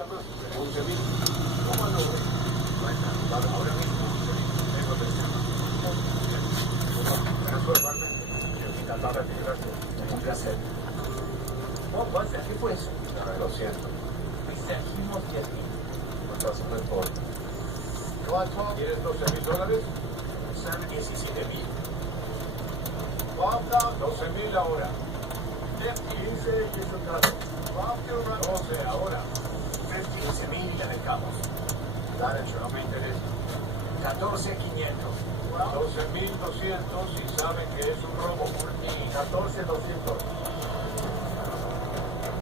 falta más. 11.000. ¿Cómo no? Ahora mismo 11.000. Tengo reserva. Igualmente. Gracias. Un placer. No, pasa, ¿qué fue eso? Lo siento. Extrajimos 10.000. Entonces no importa. ¿Quieres $12.000? Son 17.000. 12.000 ahora. 15 y eso trato. 12 ahora. 15.000 y la dejamos. Dale, no me interesa. 14.500. 12.200 y saben que es un robo. Y 14.200.